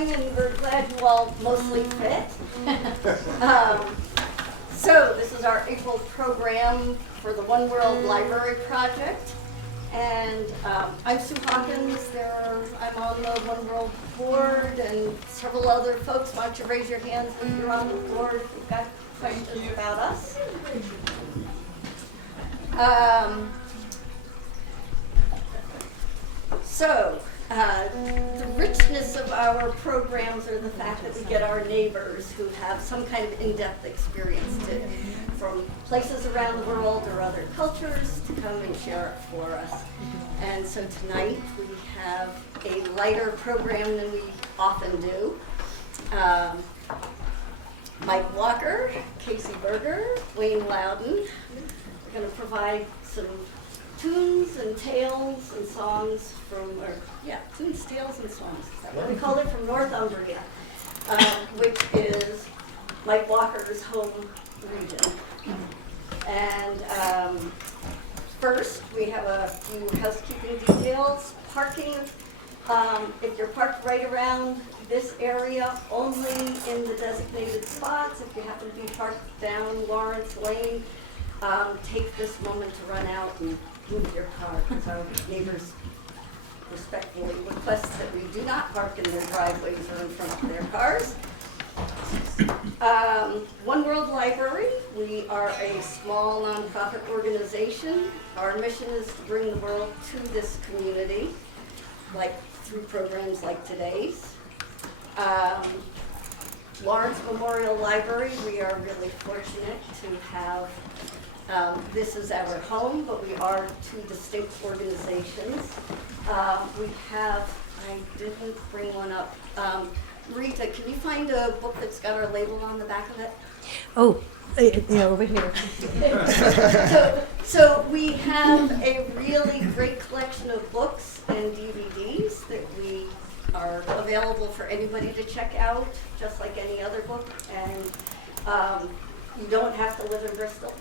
fine, and we're glad you all mostly fit. So this is our April program for the One World Library Project. And I'm Sue Hawkins. I'm on the One World board, and several other folks. Why don't you raise your hands if you're on the board if you've got questions about us. The richness of our programs are the fact that we get our neighbors who have some kind of in-depth experience from places around the world or other cultures to come and share it for us. And so tonight we have a lighter program than we often do. Mike Walker, Casey Berger, Wayne Loudon are going to provide some tunes and tales and songs tunes, tales, and songs. Is that what we call it? From Northumbria, which is Mike Walker's home region. And first, we have a few housekeeping details. Parking, if you're parked right around this area, only in the designated spots. If you happen to be parked down Lawrence Lane, take this moment to run out and move your car, because our neighbors respectfully request that we do not park in their driveways or in front of their cars. One World Library, we are a small nonprofit organization. Our mission is to bring the world to this community, through programs like today's. Lawrence Memorial Library, we are really fortunate to have this is our home, but we are two distinct organizations. I didn't bring one up. Rita, can you find a book that's got our label on the back of it? Oh, yeah, over here. So we have a really great collection of books and DVDs that we are available for anybody to check out, just like any other book. And you don't have to live in Bristol.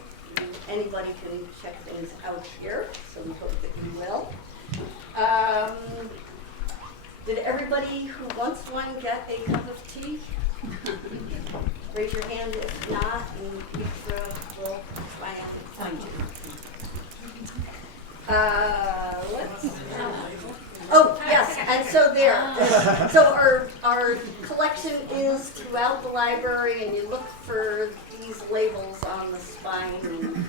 Anybody can check things out here, so we hope that you will. Did everybody who wants one get a cup of tea? Raise your hand if not, and we'll try and find you. Oh, yes, and so there. So our collection is throughout the library, and you look for these labels on the spine.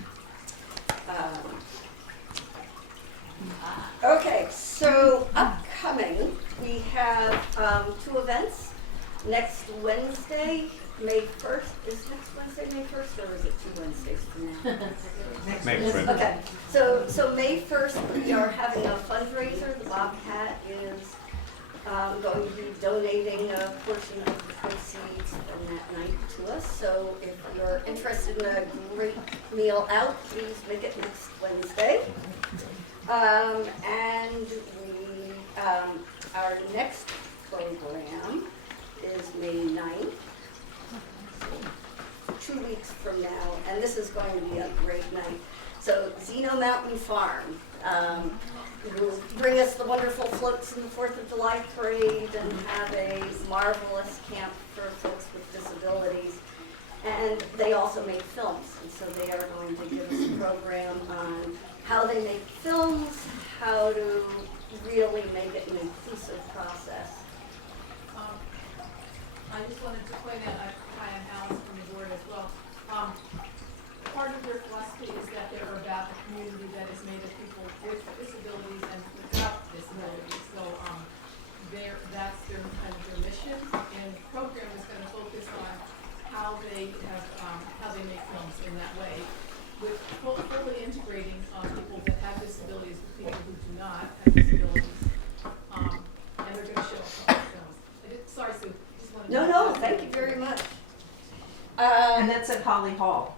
Okay, so upcoming, we have two events. Next Wednesday, May 1st. Is next Wednesday May 1st, or is it 2 Wednesdays from now? Next Wednesday. Okay, so May 1st, we are having a fundraiser. The Bobcat is going to be donating a portion of the proceeds from that night to us. So if you're interested in a great meal out, please make it next Wednesday. And our next program is May 9th, 2 weeks from now, and this is going to be a great night. So Zeno Mountain Farm will bring us the wonderful floats in the 4th of July parade and have a marvelous camp for folks with disabilities. And they also make films, and so they are going to give us a program on how they make films, how to really make it an inclusive process. I just wanted to point out, hi, I'm Alice from the board as well. Part of their philosophy is that they're about a community that is made of people with disabilities and without disabilities. So that's their kind of their mission, and the program is going to focus on how they make films in that way, with fully integrating people that have disabilities with people who do not have disabilities, and they're going to show some films. Sorry, Sue. No, thank you very much. And that's at Holly Hall.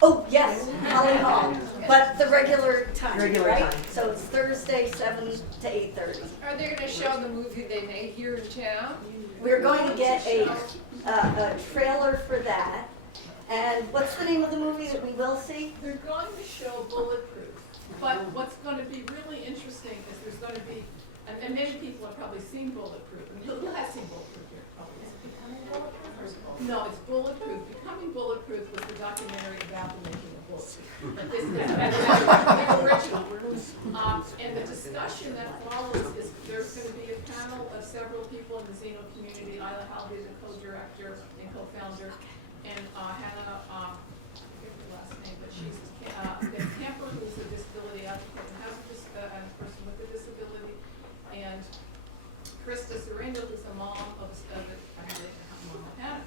Oh, yes, Holly Hall, but the regular time, right? Time. So it's Thursday, 7 to 8:30. Are they going to show the movie they made here in town? We're going to get a trailer for that. And what's the name of the movie that we will see? They're going to show Bulletproof, but what's going to be really interesting is there's going to be, and many people have probably seen Bulletproof, and who has seen Bulletproof here? but this is the original. And the discussion that follows is there's going to be a panel of several people in the Xeno community. Isla Halby, the co-director and co-founder, and Hannah, I forget her last name, but she's the Camper, who's a disability advocate and has a person with a disability, and Krista Sereno, who's a mom of Hannah.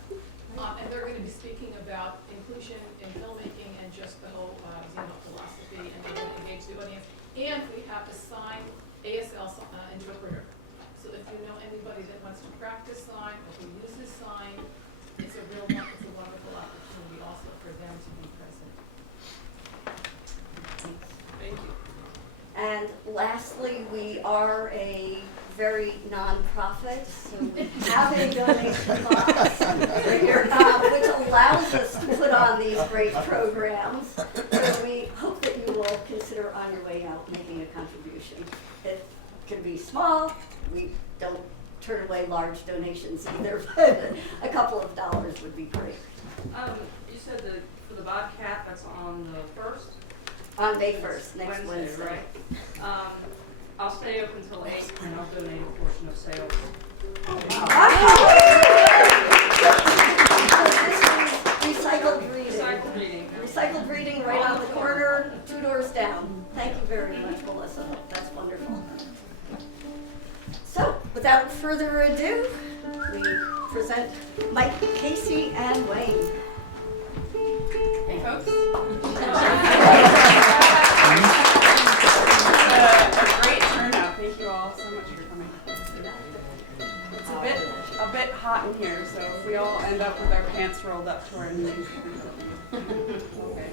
And they're going to be speaking about inclusion in filmmaking and just the whole Xeno philosophy, and they're going to engage the audience. And we have a signed ASL interpreter. So if you know anybody that wants to practice sign or who uses sign, it's a wonderful opportunity also for them to be present. Thank you. And lastly, we are a very non-profit, so we have a donation box which allows us to put on these great programs. So we hope that you will consider on your way out making a contribution. It can be small. We don't turn away large donations either, but a couple of dollars would be great. You said that for the Bobcat, that's on the 1st? On May 1st, next Wednesday. Right. I'll stay up until 8 and I'll donate a portion of sales. Recycled reading. Recycled reading. Recycled reading right on the corner, 2 doors down. Thank you very much, Melissa. That's wonderful. So, without further ado, we present Mike, Casey, and Wayne. Hey, folks. A great turnout. Thank you all so much for coming. It's a bit hot in here, so if we all end up with our pants rolled up to our knees. Okay.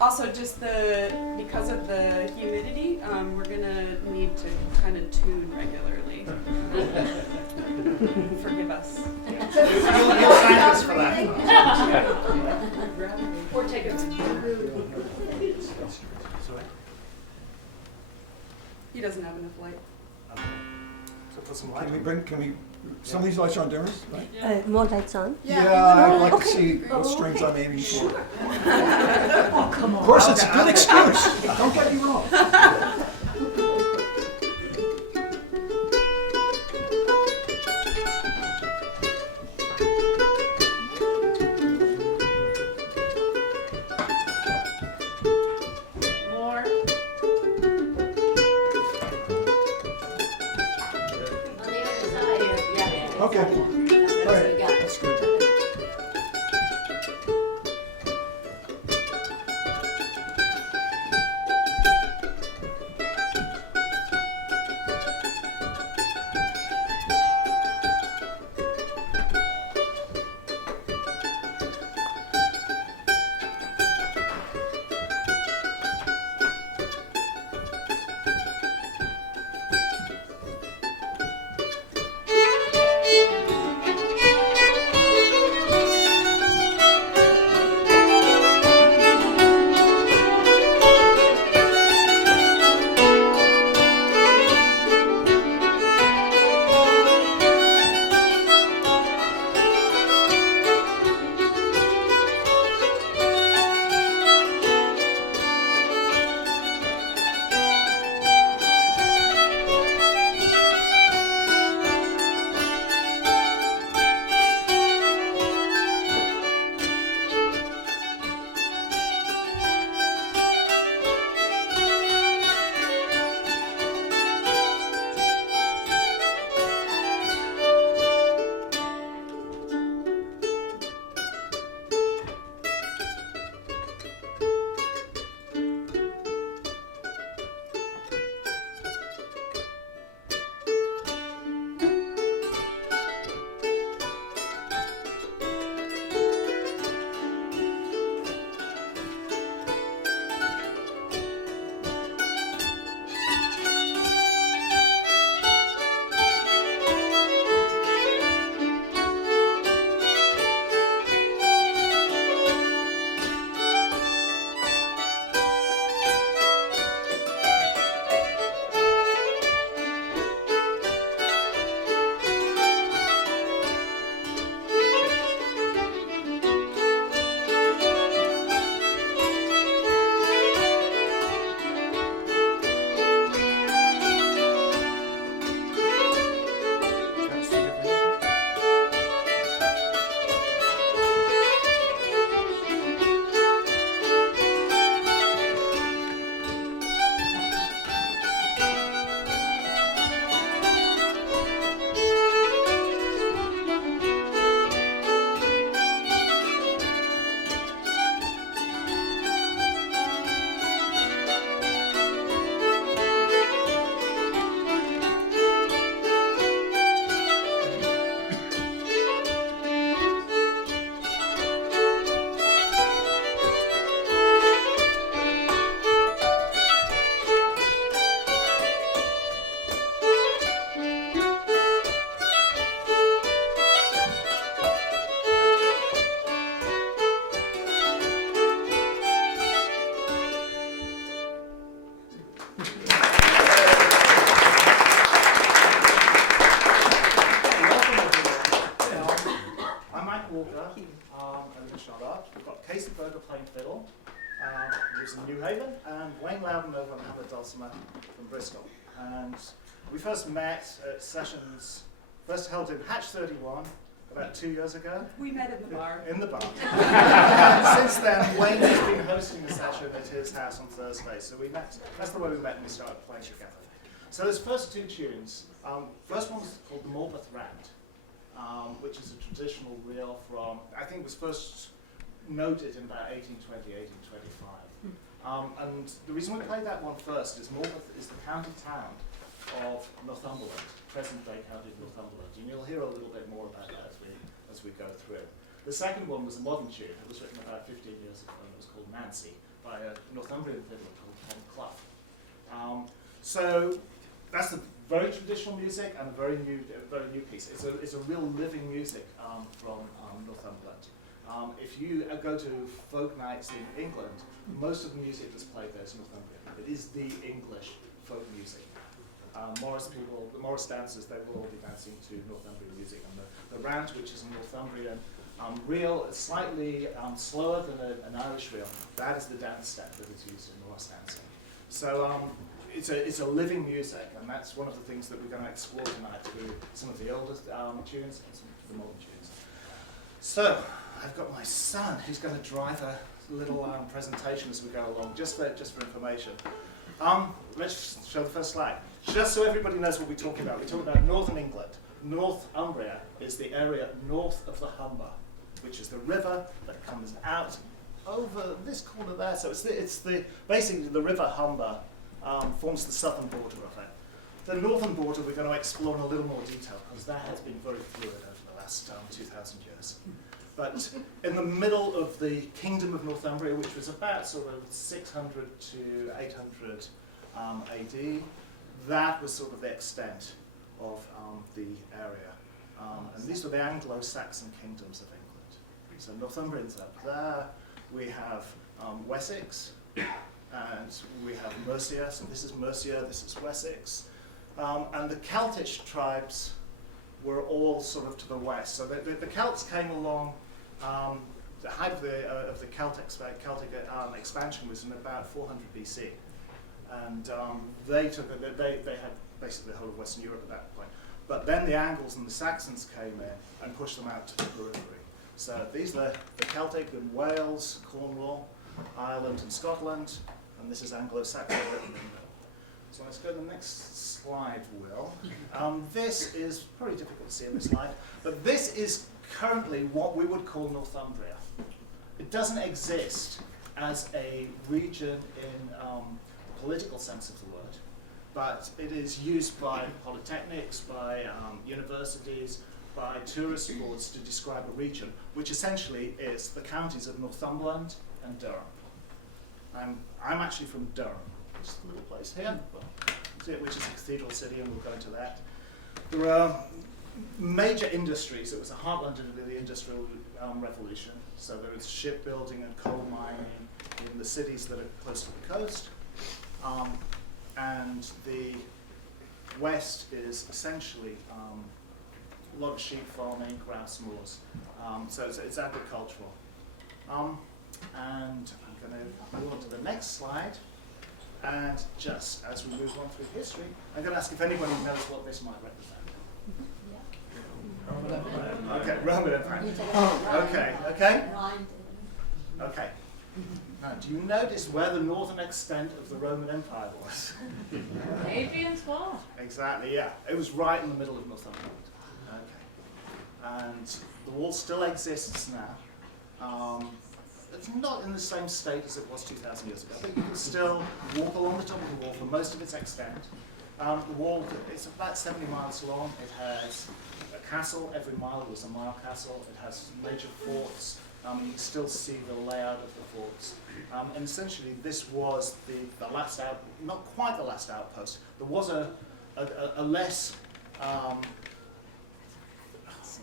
Also, just because of the humidity, we're gonna need to kind of tune regularly. Forgive us. You'll thank us for that. Or take it. He doesn't have enough light. So put some light. Can we, some of these lights are on dimmers, right? More lights on? Yeah, I'd like to see what strings I'm aiming for. Oh, come on. Of course, it's a good excuse. Don't get me wrong. More. On the other side. Yeah. Okay. All right. That's good. Wayne Loudon over on Hamlet Dulcimer from Bristol. And we first met at sessions, first held in Hatch 31 about 2 years ago. We met in the bar. In the bar. And since then, Wayne has been hosting a session at his house on Thursday. So we met, that's the way we met and we started playing together. So there's first 2 tunes. First one was called the Morpheth Round, which is a traditional reel from, I think it was first noted in about 1820, 1825. And the reason we played that one first is Morpheth is the county town of Northumberland, present-day county of Northumberland. And you'll hear a little bit more about that as we go through. The second one was a modern tune. It was written about 15 years ago, and it was called Nancy by a Northumbrian fiddler called Tom Clough. So that's the very traditional music and a very new piece. It's a real living music from Northumberland. If you go to folk nights in England, most of the music that's played there is Northumbrian. It is the English folk music. The Morris dancers, they will all be dancing to Northumbrian music. And the rant, which is a Northumbrian reel, is slightly slower than an Irish reel. That is the dance step that is used in Morris dancing. So it's a living music, and that's one of the things that we're going to explore tonight through some of the older tunes and some of the modern tunes. So I've got my son who's going to drive a little presentation as we go along, just for information. Let's show the first slide. Just so everybody knows what we're talking about. We're talking about Northern England. Northumbria is the area north of the Humber, which is the river that comes out over this corner there. So it's basically the River Humber forms the southern border of it. The northern border we're going to explore in a little more detail because that has been very fluid over the last 2,000 years. But in the middle of the Kingdom of Northumbria, which was about sort of 600 to 800 AD, that was sort of the extent of the area. And these were the Anglo-Saxon kingdoms of England. So Northumbrians up there, we have Wessex, and we have Mercia. So this is Mercia, this is Wessex. And the Celtic tribes were all sort of to the west. So the Celts came along. The height of the Celtic expansion was in about 400 BC, and they had basically the whole of Western Europe at that point. But then the Angles and the Saxons came in and pushed them out to the periphery. So these are the Celtic in Wales, Cornwall, Ireland, and Scotland, and this is Anglo-Saxon Britain. So let's go to the next slide, Will. This is probably difficult to see on this slide, but this is currently what we would call Northumbria. It doesn't exist as a region in the political sense of the word, but it is used by polytechnics, by universities, by tourist boards to describe a region, which essentially is the counties of Northumberland and Durham. I'm actually from Durham, which is a little place here, which is a cathedral city, and we'll go into that. There are major industries. It was a heartland of the Industrial Revolution. So there is shipbuilding and coal mining in the cities that are close to the coast. And the west is essentially a lot of sheep farming, grass moors. So it's agricultural. And I'm going to move on to the next slide. And just as we move on through history, I'm going to ask if anybody knows what this might represent. Okay, Roman Empire. Okay. Okay. Now, do you notice where the northern extent of the Roman Empire was? Hadrian's Wall. Exactly, yeah. It was right in the middle of Northumberland. Okay. And the wall still exists now. It's not in the same state as it was 2,000 years ago, but you can still walk along the top of the wall for most of its extent. The wall is about 70 miles long. It has a castle. Every mile was a mile castle. It has major forts. You can still see the layout of the forts. And essentially, this was the last not quite the last outpost. There was a less, what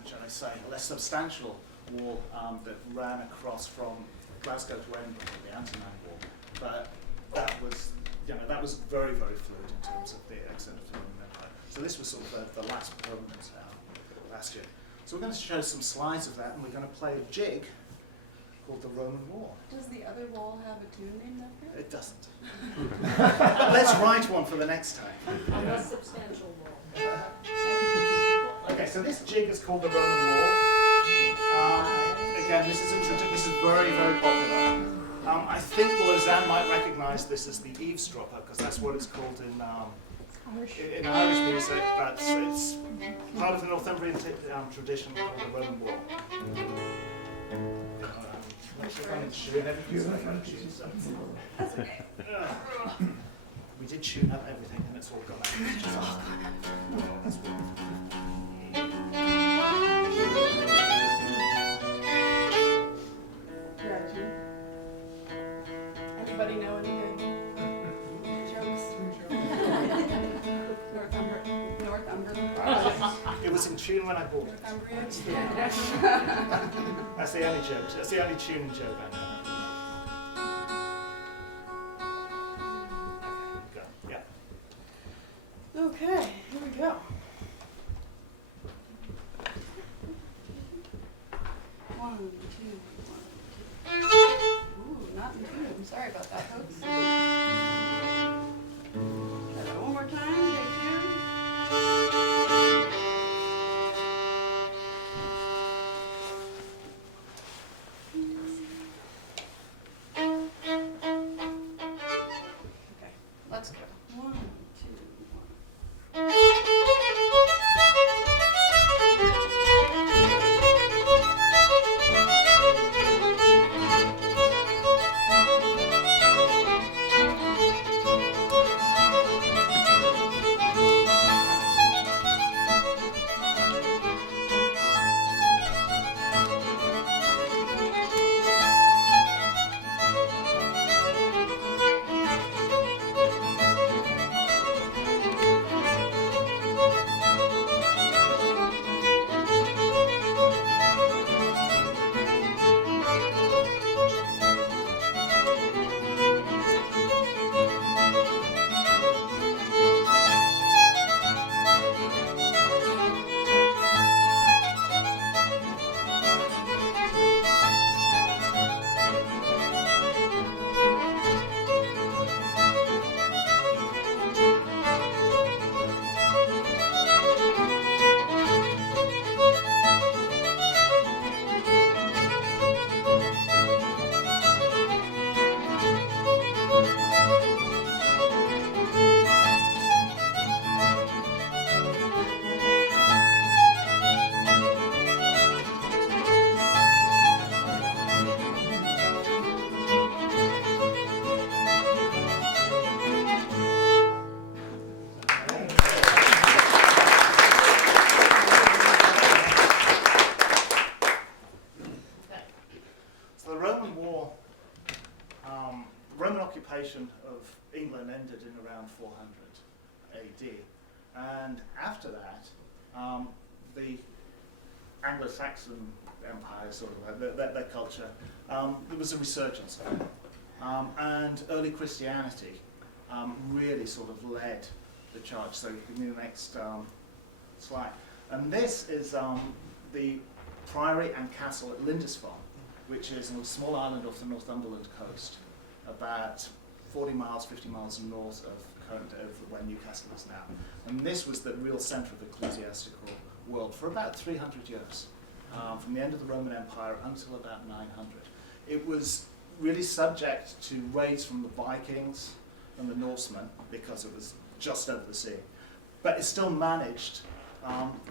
shall I say, a less substantial wall that ran across from Glasgow to Edinburgh, the Antonine Wall. But that was very, very fluid in terms of the extent of the Roman Empire. So this was sort of the last permanent bastion. So we're going to show some slides of that, and we're going to play a jig called the Roman War. Does the other wall have a tune named after it? It doesn't. Let's write one for the next time. A less substantial wall. Okay, so this jig is called the Roman War. Again, this is very, very popular. I think Lausanne might recognise this as the eavesdropper, because that's what it's called in Irish music, but it's part of the Northumbrian tradition called the Roman War. We did tune up everything and it's all gone out. It's just all gone out. That's weird. Anybody know any good jokes? Northumberland. It was in tune when I bought it. Northumbrian. That's the only joke. That's the only tune joke I know. Okay, go. Yeah. Okay, here we go. One, two, one, two. Ooh, not in tune. Sorry about that, folks. Try that one more time. Take two. Okay, let's go. One, two, one. Of England ended in around 400 AD, and after that, the Anglo-Saxon Empire, sort of their culture, there was a resurgence, and early Christianity really sort of led the charge. So give me the next slide, and this is the Priory and Castle at Lindisfarne, which is a small island off the Northumberland coast, about 40 miles, 50 miles north of where Newcastle is now. And this was the real centre of ecclesiastical world for about 300 years, from the end of the Roman Empire until about 900. It was really subject to raids from the Vikings and the Norsemen because it was just over the sea. But it still managed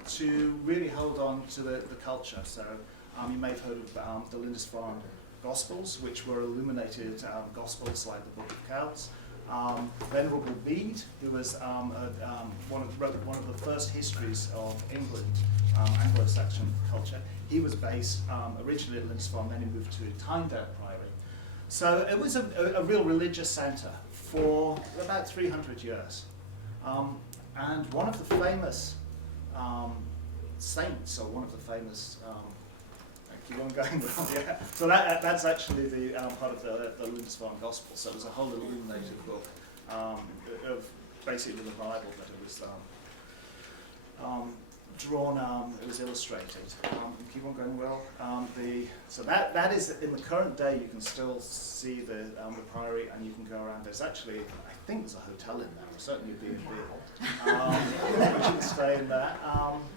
to really hold on to the culture. So you may have heard of the Lindisfarne Gospels, which were illuminated Gospels like the Book of Kells. Venerable Bede, who was wrote one of the first histories of England, Anglo-Saxon culture. He was based originally at Lindisfarne, then he moved to Tyndale Priory. So it was a real religious centre for about 300 years. And one of the famous saints, or one of the famous keep on going, yeah. So that's actually the part of the Lindisfarne Gospels. So it was a whole illuminated book of basically the Bible, but it was drawn, it was illustrated. Keep on going, Will. So that is, in the current day, you can still see the Priory, and you can go around. There's actually, I think there's a hotel in there, or certainly a B&B, which you can stay in there.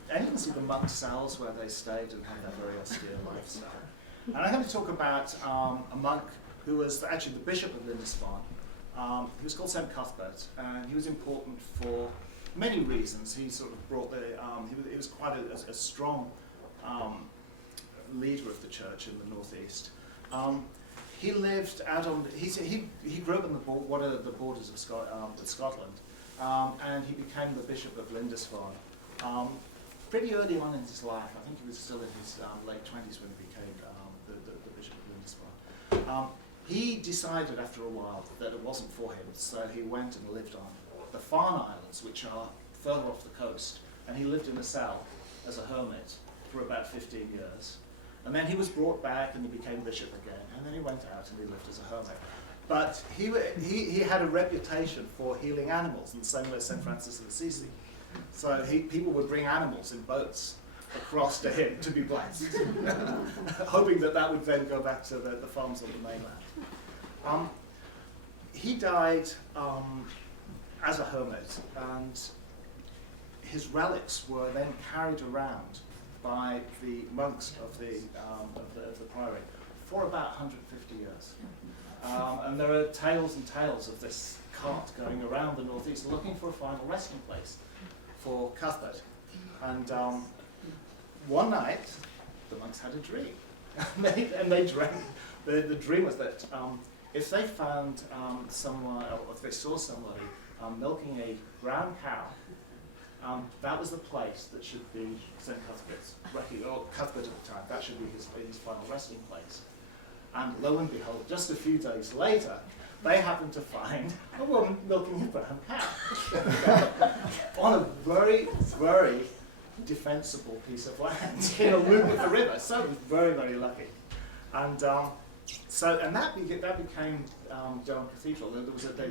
And you can see the monks' cells where they stayed and had that very austere lifestyle. And I'm going to talk about a monk who was actually the Bishop of Lindisfarne. He was called St. Cuthbert, and he was important for many reasons. He sort of brought the, he was quite a strong leader of the church in the northeast. He lived out on, he grew up in one of the borders of Scotland, and he became the Bishop of Lindisfarne pretty early on in his life. I think he was still in his late 20s when he became the Bishop of Lindisfarne. He decided after a while that it wasn't for him, so he went and lived on the Farne Islands, which are further off the coast, and he lived in a cell as a hermit for about 15 years. And then he was brought back and he became bishop again, and then he went out and he lived as a hermit. But he had a reputation for healing animals, in the same way as St. Francis of Assisi. So people would bring animals in boats across to him to be blessed, hoping that would then go back to the farms on the mainland. He died as a hermit, and his relics were then carried around by the monks of the Priory for about 150 years. And there are tales and tales of this cart going around the northeast looking for a final resting place for Cuthbert. And one night, the monks had a dream. and they drank. The dream was that if they found someone, or if they saw somebody milking a brown cow, that was the place that should be St. Cuthbert's, or Cuthbert at the time, that should be his final resting place. And lo and behold, just a few days later, they happened to find a woman milking a brown cow on a very, very defensible piece of land in a loop of the river. So it was very, very lucky. And that became Durham Cathedral. There was they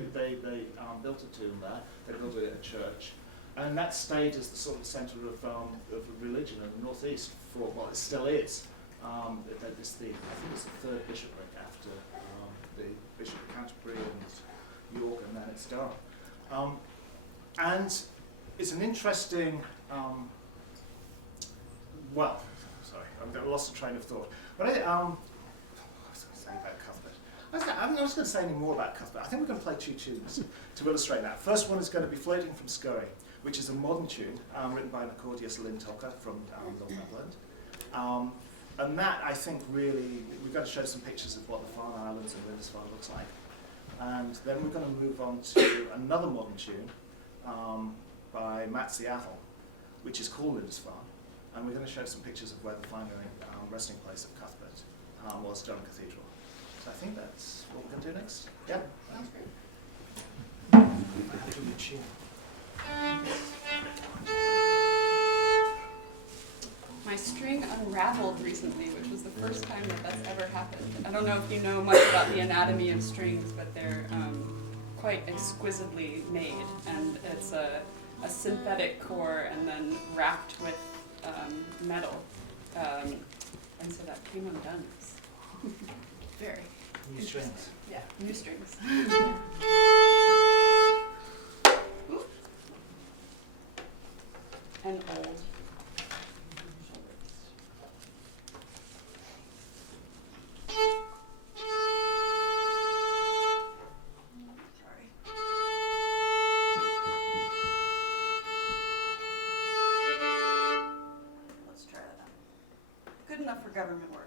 built a tomb there. They built a church, and that stayed as the sort of centre of religion in the northeast for, well, it still is. I think it's the third bishopric after the Bishop of Canterbury and York, and then it's Durham. And it's an interesting. Well, sorry, I've lost the train of thought. But what was I going to say about Cuthbert? I'm not going to say any more about Cuthbert. I think we're going to play two tunes to illustrate that. First one is going to be Floating from Scurry, which is a modern tune written by an accordius Lindhocker from Northumberland. And that, I think, really, we're going to show some pictures of what the Farne Islands and Lindisfarne looks like. And then we're going to move on to another modern tune by Matt Seattle, which is called Lindisfarne. And we're going to show some pictures of where the final resting place of Cuthbert was, Durham Cathedral. So I think that's what we're going to do next. Yeah? Sounds great. I'll do the tune. My string unraveled recently, which was the first time that's ever happened. I don't know if you know much about the anatomy of strings, but they're quite exquisitely made. And it's a synthetic core and then wrapped with metal. And so that came undone. Very New strings. Yeah, new strings. And old. For government work.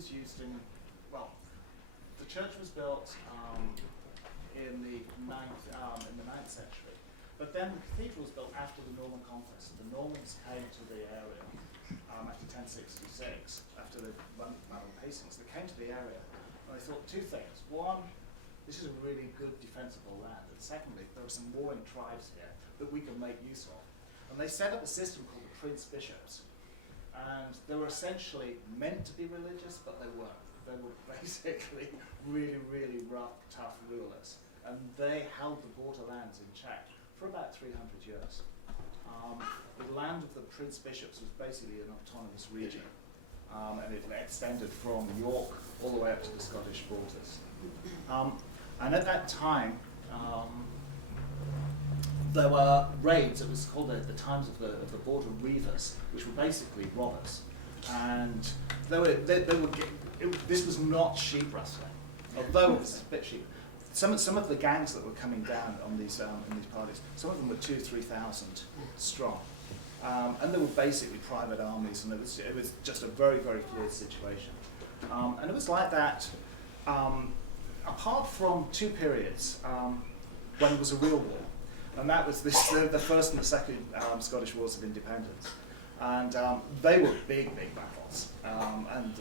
was used in, well, the church was built in the 9th century, but then the cathedral was built after the Norman Conquest. The Normans came to the area after 1066, after the Battle of Hastings. They came to the area and they thought two things. One, this is a really good defensible land, and secondly, there are some warring tribes here that we can make use of. And they set up a system called the Prince Bishops. And they were essentially meant to be religious, but they weren't. They were basically really, really rough, tough rulers. And they held the borderlands in check for about 300 years. The land of the Prince Bishops was basically an autonomous region. And it extended from York all the way up to the Scottish borders. And at that time, there were raids. It was called the times of the border reivers, which were basically robbers. And this was not sheep rustling, although it was a bit sheep. Some of the gangs that were coming down on these in these parties, some of them were 2,000-3,000 strong, and they were basically private armies, and it was just a very, very fluid situation. And it was like that, apart from two periods when there was a real war, and that was the First and the Second Scottish Wars of Independence. And they were big, big battles. And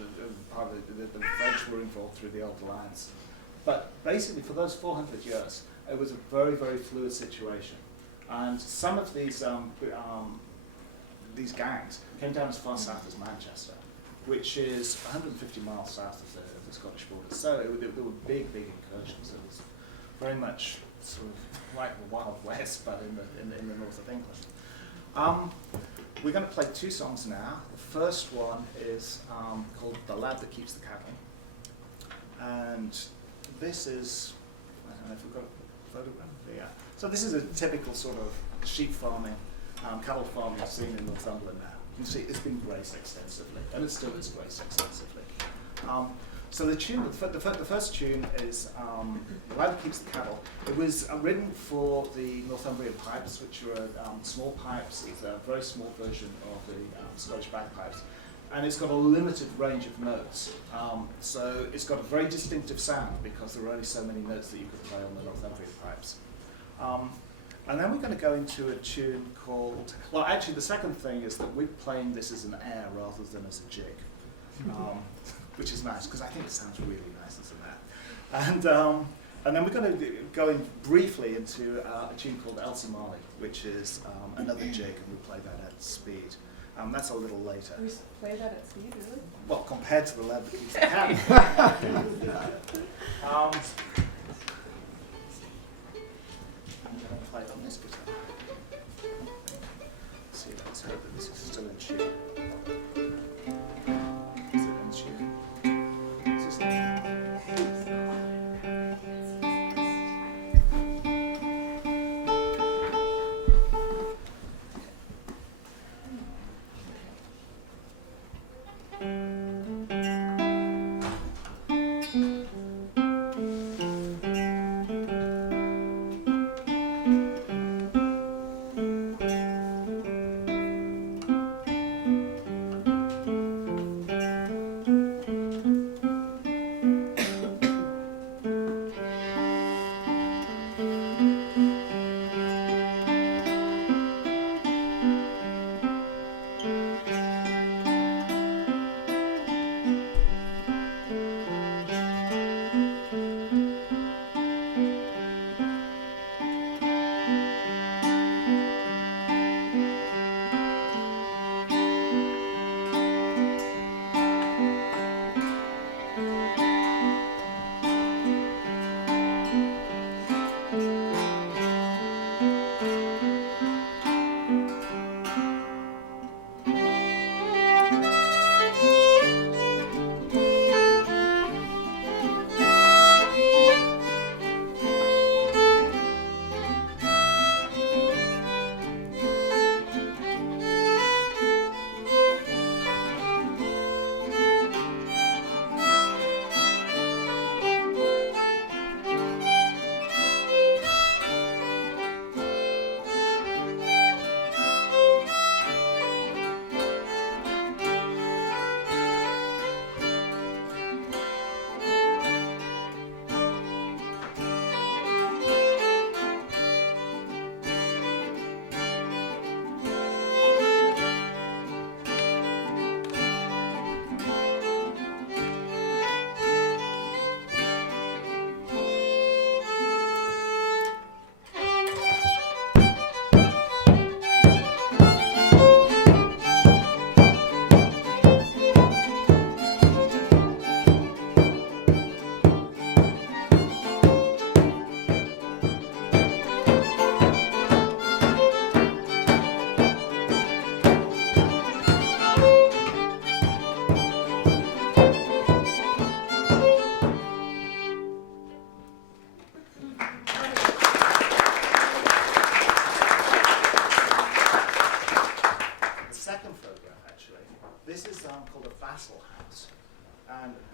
part of the French were involved through the Old Alliance. But basically, for those 400 years, it was a very, very fluid situation. And some of these gangs came down as far south as Manchester, which is 150 miles south of the Scottish border. So there were big, big incursions. It was very much sort of like the Wild West, but in the north of England. We're going to play two songs now. The first one is called "The Lad That Keeps the Cattle," and this is, I don't know if we've got a photograph. Yeah. So this is a typical sort of sheep farming, cattle farming scene in Northumberland now. You can see it's been grazed extensively, and it still is grazed extensively. So the tune, the first tune is "The Lad That Keeps the Cattle." It was written for the Northumbrian pipes, which are small pipes. It's a very small version of the Scottish bagpipes. And it's got a limited range of notes. So it's got a very distinctive sound because there are only so many notes that you could play on the Northumbrian pipes. And then we're going to go into a tune called, well, actually the second thing is that we're playing this as an air rather than as a jig. Which is nice, because I think it sounds really nice as an air. And then we're going to go in briefly into a tune called El Somali, which is another jig, and we play that at speed. That's a little later. We play that at speed, really? Well, compared to the Lad That Keeps the Cattle. I'm going to play it on this guitar. See, let's hope that this is still in tune. Is it in tune? Is this in tune?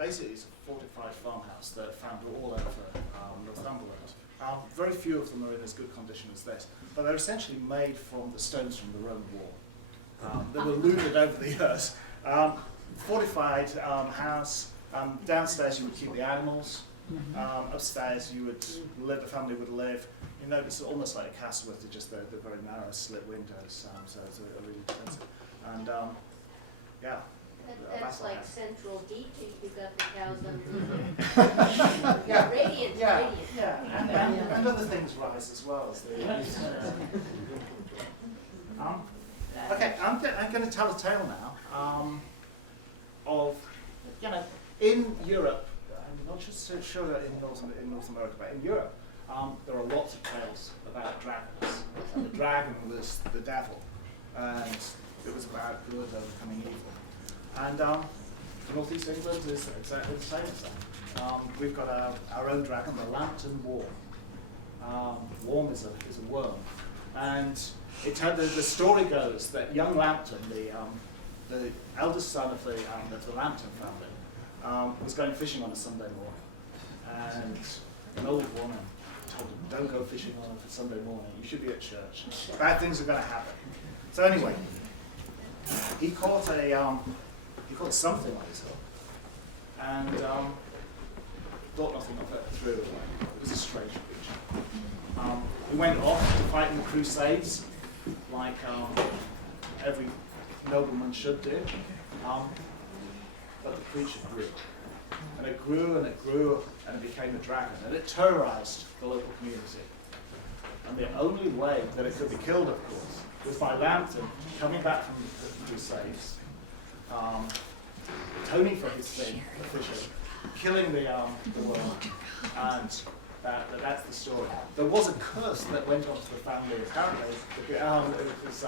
basically it's a fortified farmhouse that are found all over Northumberland. Very few of them are in as good condition as this, but they're essentially made from the stones from the Roman wall. They were looted over the years. Fortified house. Downstairs you would keep the animals. Upstairs you would live. The family would live. You know, it's almost like a castle with just the very narrow slit windows. So it's a really expensive. And yeah. That's like central heating. You got the cows under Yeah. radiant, Yeah, radiant. yeah, and other things rise as well as they okay, I'm going to tell a tale now of, you know, in Europe, I'm not just so sure that in North America, but in Europe, there are lots of tales about dragons. And the dragon was the devil, and it was about good overcoming evil. And Northeast England is exactly the same as that. We've got our own dragon, the Lambton Worm. Worm is a worm, and the story goes that young Lambton, the eldest son of the Lambton family, was going fishing on a Sunday morning, and an old woman told him, "Don't go fishing on a Sunday morning. You should be at church. Bad things are going to happen." So anyway, he caught something on his hook, and thought nothing of it, threw it away. It was a strange creature. He went off to fight in the Crusades, like every nobleman should do. But the creature grew. And it grew and it grew and it became a dragon. And it terrorized the local community. And the only way that it could be killed, of course, was by Lambton coming back from the Crusades, atoning for his sin, the fishing, killing the worm, and that's the story. There was a curse that went on to the family, apparently. It was,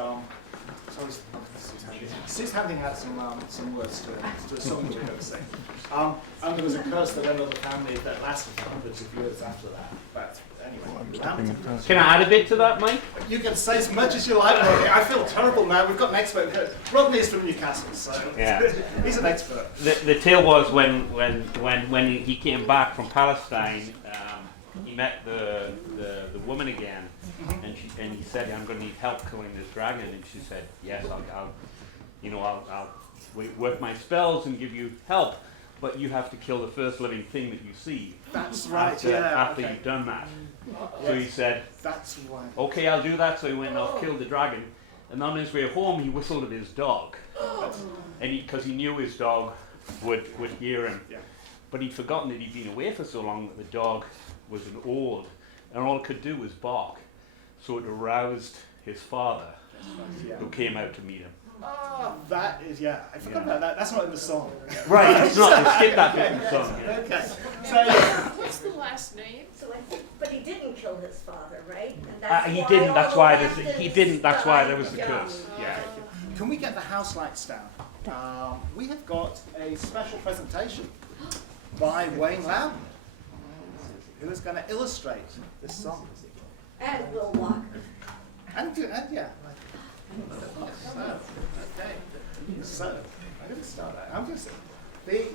Sue's handing out some words to a song we're going to sing. And there was a curse that went on the family that lasted hundreds of years after that. But anyway. Can I add a bit to that, Mike? You can say as much as you like, Rodney. I feel terrible now. We've got an expert here. Rodney is from Newcastle, so Yeah. he's an expert. The tale was when he came back from Palestine, he met the woman again, and he said, "I'm going to need help killing this dragon." And she said, "Yes, I'll work my spells and give you help, but you have to kill the first living thing that you see." That's right. After you've done that. So he said, "That's right. "Okay, I'll do that." So he went off, killed the dragon, and on his way home, he whistled at his dog, and because he knew his dog would hear him. Yeah. But he'd forgotten that he'd been away for so long that the dog was an old, and all it could do was bark. So it aroused his father, who came out to meet him. Oh, that is, I forgot about that. That's not in the song. Right, it's not. Skip that bit in the song. Yeah. Okay. So, What's the last name? So I think, but he didn't kill his father, right? And that's He why didn't. all That's the why Lambtons he didn't. That's why there was the died curse. young. Yeah. can we get the house lights down? We have got a special presentation by Wayne Loudon, who is going to illustrate this song. And Will Walker. And yeah. So, I'm going to start that. I'm going to say,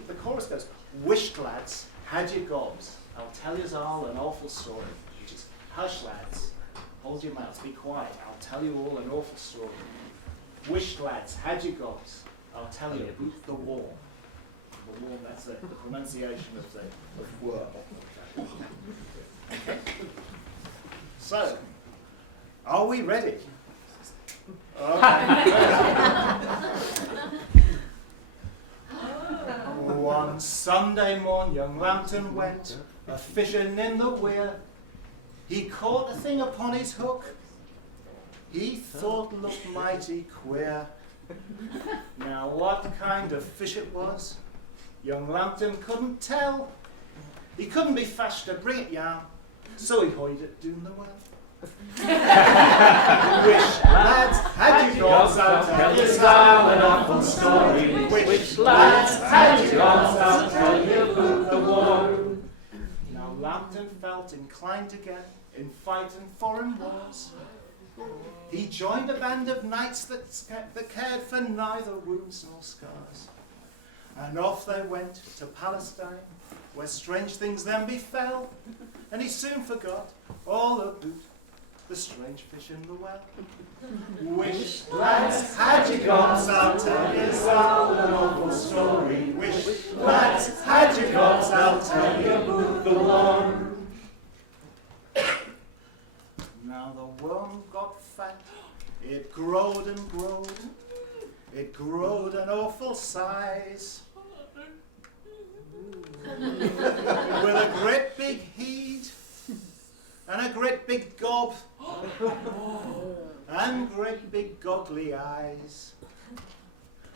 the chorus goes, "Wisht lads, had you gobs, I'll tell yous all an awful story." Which is, "Hush lads, hold your mouths, be quiet, I'll tell you all an awful story. Wisht lads, had you gobs, I'll tell you about the war." The war, that's the pronunciation of worm. Okay. So, are we ready? Okay. One Sunday morn young Lambton went a-fishing in the weir. He caught a thing upon his hook he thought looked mighty queer. Now what kind of fish it was, young Lambton couldn't tell. He couldn't be fashed to bring it yam, so he hoyed it down the well. Wish lads had you gone, I'll tell you an awful story. Wish lads had you gone, I'll tell you about the war. Now Lambton felt inclined again in fighting foreign wars. He joined a band of knights that cared for neither wounds nor scars. And off they went to Palestine, where strange things then befell, and he soon forgot all about the strange fish in the well. Wish, lads, had you gobs, I'll tell you all an awful story. Wish, lads, had you gobs, I'll tell you about the worm. Now the worm got fat, it growed and growed, it growed an awful size. With a great big heat and a great big gob and great big goggly eyes.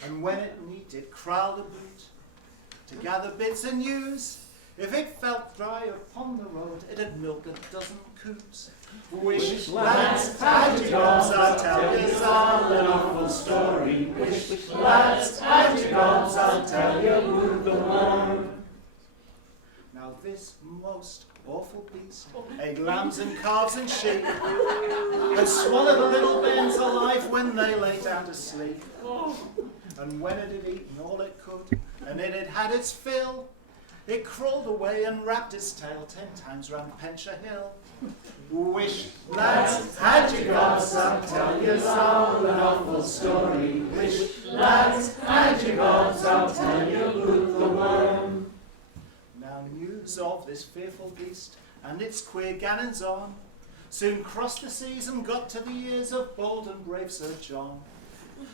And when it neat, it crawled about to gather bits of news. If it felt dry upon the road, it'd milk a dozen coos. Wish, lads, had you gobs, I'll tell you all an awful story. Wish, lads, had you gobs, I'll tell you about the worm. Now this most awful beast ate lambs and calves and sheep, and swallowed the little bairns alive when they lay down to sleep. And when it had eaten all it could, and it had had its fill, it crawled away and wrapped its tail 10 times round Penshire Hill. Wish, lads, had you gobs, I'll tell you all an awful story. Wish, lads, had you gobs, I'll tell you about the worm. Now news of this fearful beast and its queer gannons on soon crossed the seas and got to the ears of bold and brave Sir John.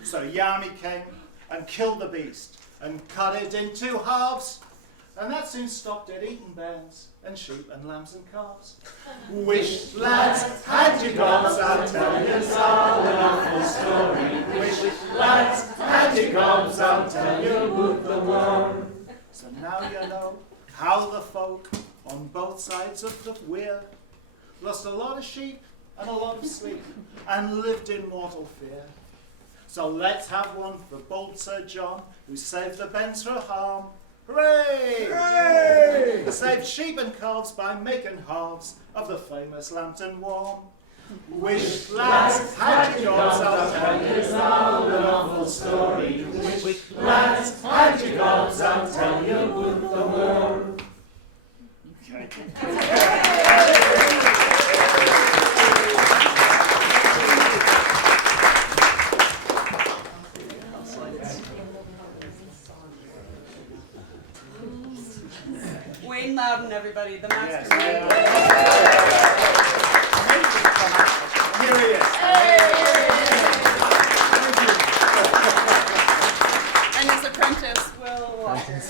So Yarmy came and killed the beast and cut it in 2 halves, and that soon stopped it eating bairns and sheep and lambs and calves. Wish, lads, had you gobs, I'll tell you all an awful story. Wish, lads, had you gobs, I'll tell you about the worm. So now you know how the folk on both sides of the weir lost a lot of sheep and a lot of sleep and lived in mortal fear. So let's have one for bold Sir John, who saved the bens from harm. Hooray! Hooray! Saved sheep and calves by making halves of the famous lambton warm. Wish, lads, had you gobs, I'll tell you all an awful story. Wish, lads, had you gobs, I'll tell you about the worm. Wayne Loudon, everybody, the master. Here he is. And his apprentice, Will Walker.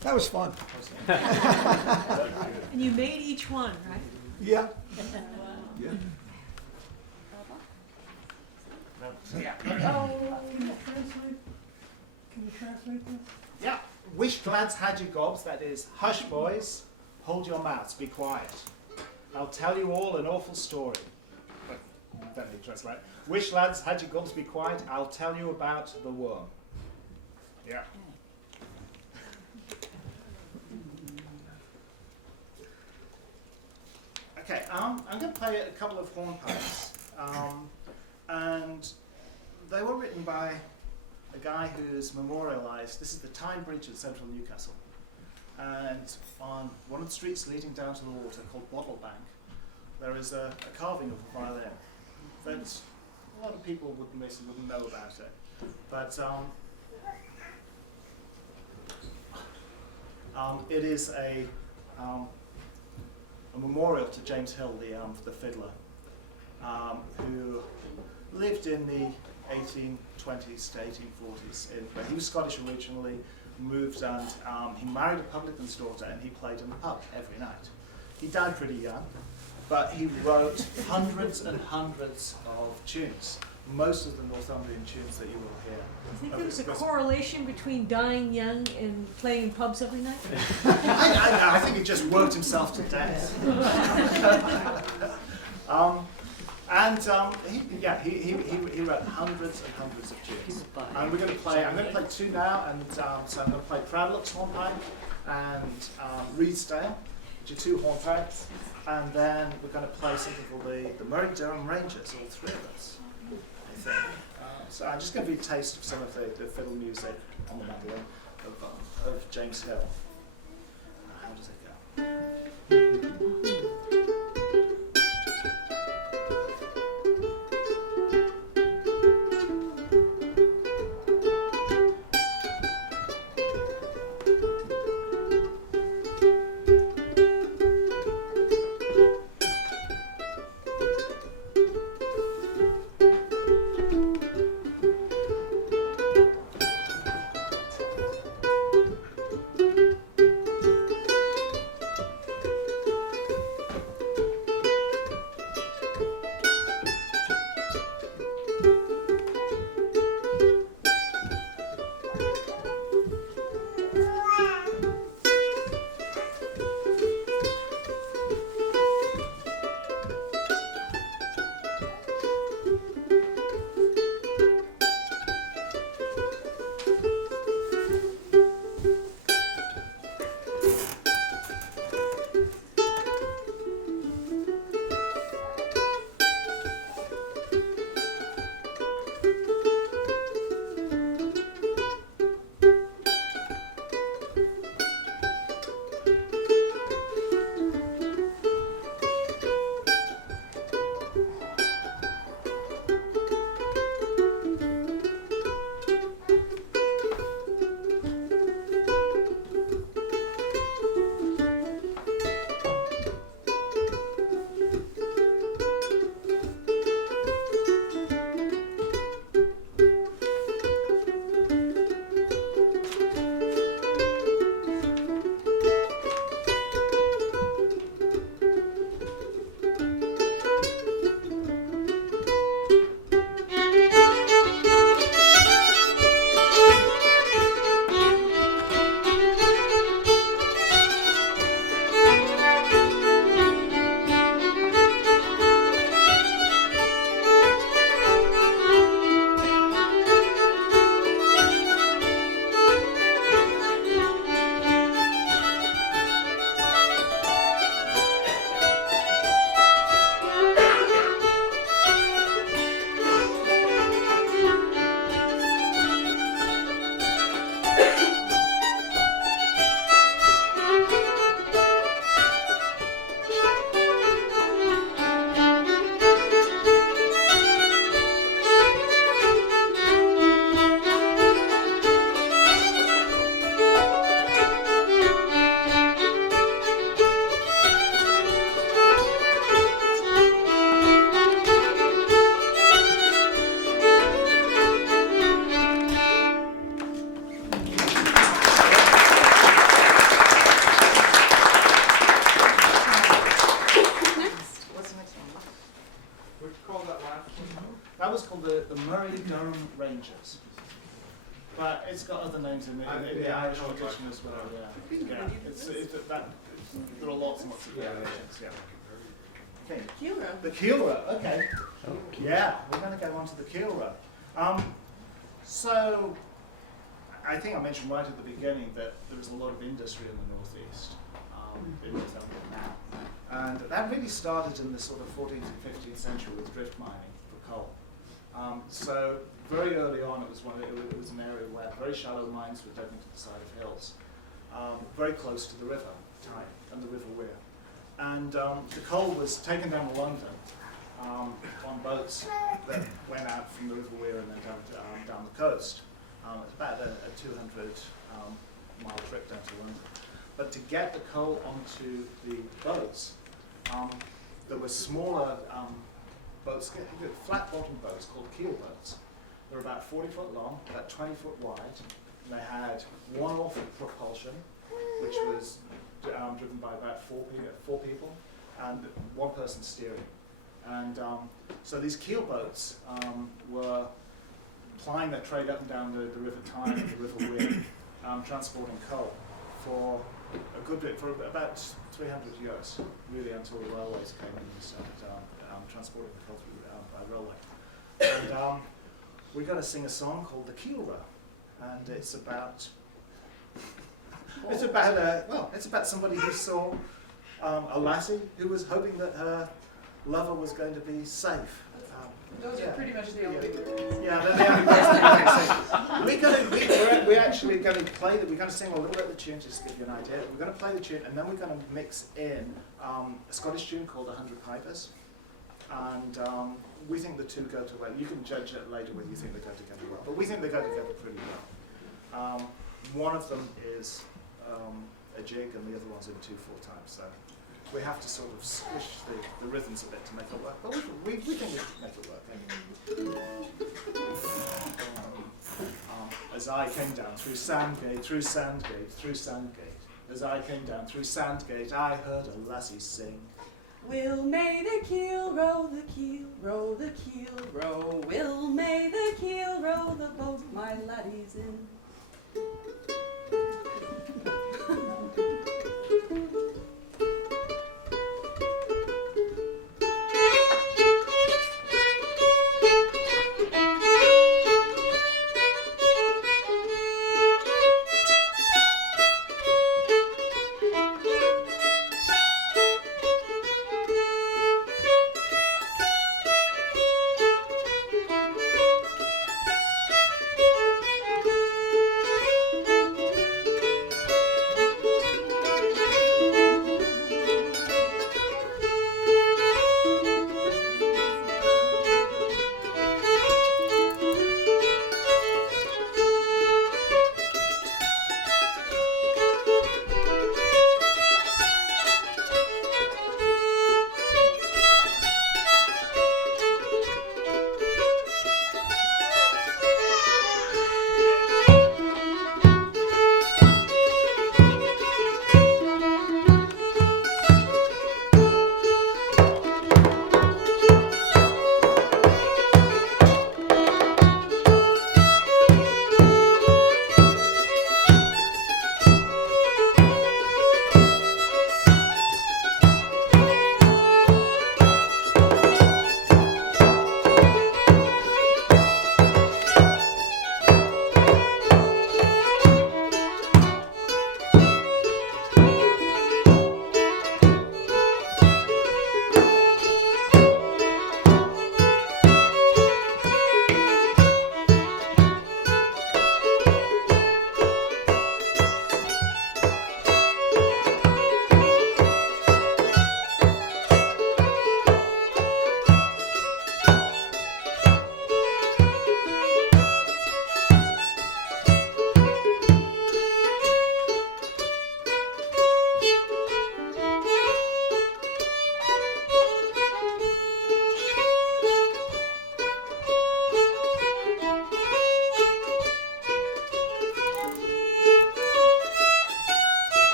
That was fun. And you made each one, right? Yeah. Yeah. Can you translate this? Yeah. Wish, lads, had you gobs, that is, hush boys, hold your mouths, be quiet. I'll tell you all an awful story. Don't need to translate. Wish, lads, had you gobs, be quiet, I'll tell you about the worm. Yeah. Okay, I'm going to play a couple of hornpipes, and they were written by a guy who's memorialised. This is the Tyne Bridge at central Newcastle, and on one of the streets leading down to the water called Bottle Bank, there is a carving of a violin that a lot of people wouldn't know about it, but it is a memorial to James Hill, the fiddler, who lived in the 1820s to 1840s. He was Scottish originally, moved and he married a publican's daughter, and he played in the pub every night. He died pretty young, but he wrote hundreds and hundreds of tunes, most of the Northumbrian tunes that you will hear. I think there's a correlation between dying young and playing in pubs every night. I think he just worked himself to death. He wrote hundreds and hundreds of tunes. And I'm going to play 2 now, and so I'm going to play Proud Luck's hornpipe and Reedsdale, which are 2 hornpipes, and then we're going to play something called the Murray Durham Rangers, all 3 of us, I think. So I'm just going to give you a taste of some of the fiddle music on the mandolin of James Hill. How does it go? Durham Rangers. But it's got other names in the Irish tradition as well. Yeah, there are lots and lots of variations. Yeah. Okay. The Keelra. Okay. Yeah, we're going to go on to the Keelra. So, I think I mentioned right at the beginning that there is a lot of industry in the northeast, in North England now, and that really started in the sort of 14th and 15th century with drift mining for coal. So very early on, it was an area where very shallow mines were dug into the side of hills, very close to the river Tyne and the River Wear. And the coal was taken down to London on boats that went out from the River Wear and then down the coast. It's about a 200-mile trip down to London. But to get the coal onto the boats, there were smaller boats, flat-bottomed boats called Keel Boats. They were about 40 foot long, about 20 foot wide, and they had one-oar propulsion, which was driven by about four people, and one person steering. And so these Keel Boats were plying their trade up and down the River Tyne and the River Wear, transporting coal for a good bit, for about 300 years, really, until the railways came in and started transporting the coal through by railway. And we're going to sing a song called the Keelra, and it's about somebody who saw a lassie who was hoping that her lover was going to be safe. Those are pretty much the only words. Yeah, they're the only words that we can sing. We're actually going to play that. We're going to sing a little bit of the tune just to give you an idea. We're going to play the tune, and then we're going to mix in a Scottish tune called 100 Pipers. And we think the two go together. You can judge it later whether you think they go together well, but we think they go together pretty well. One of them is a jig, and the other one's in 2/4 time. So we have to sort of squish the rhythms a bit to make it work. But we think we can make it work. As I came down through Sandgate, through Sandgate, through Sandgate. As I came down through Sandgate, I heard a lassie sing. Will may the keel row, the keel row, the keel row. Will may the keel row the boat my laddie's in.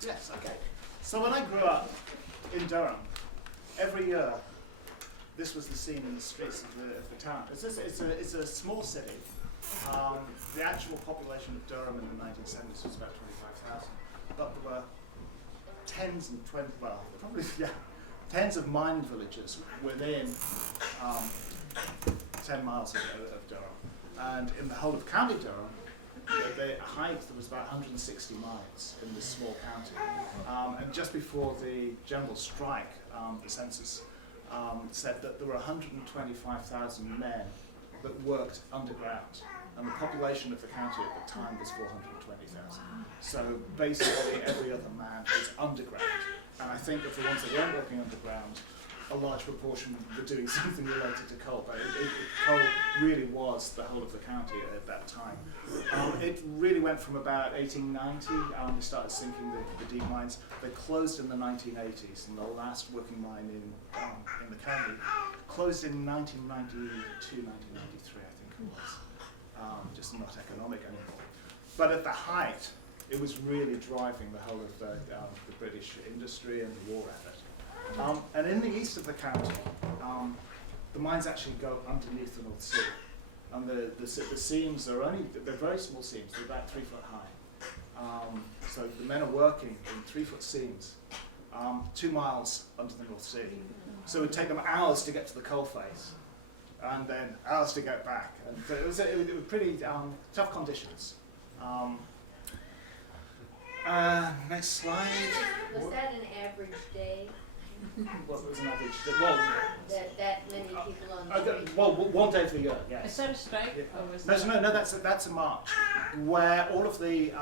Yes, okay. So when I grew up in Durham, every year this was the scene in the streets of the town. It's a small city. The actual population of Durham in the 1970s was about 25,000, but there were tens of mining villages within 10 miles of Durham. And in the whole of County Durham, the height, there was about 160 mines in this small county. And just before the general strike, the census said that there were 125,000 men that worked underground. And the population of the county at the time was 420,000. So basically every other man was underground. And I think of the ones that weren't working underground, a large proportion were doing something related to coal, but coal really was the whole of the county at that time. It really went from about 1890, they started sinking the deep mines. They closed in the 1980s, and the last working mine in the county closed in 1992, 1993, I think it was. Just not economic anymore. But at the height, it was really driving the whole of the British industry and the war effort. And in the east of the county, the mines actually go underneath the North Sea. And the seams are they're very small seams, they're about 3 foot high. So the men are working in 3 foot seams, 2 miles under the North Sea. So it would take them hours to get to the coalface, and then hours to get back. And so it was pretty tough conditions. Next slide. Was that an average day? What was an average day? Well, That many people on the street? well, one day of the year, Is yes. that a strike? Yeah. Or was that No, that's a march where all of the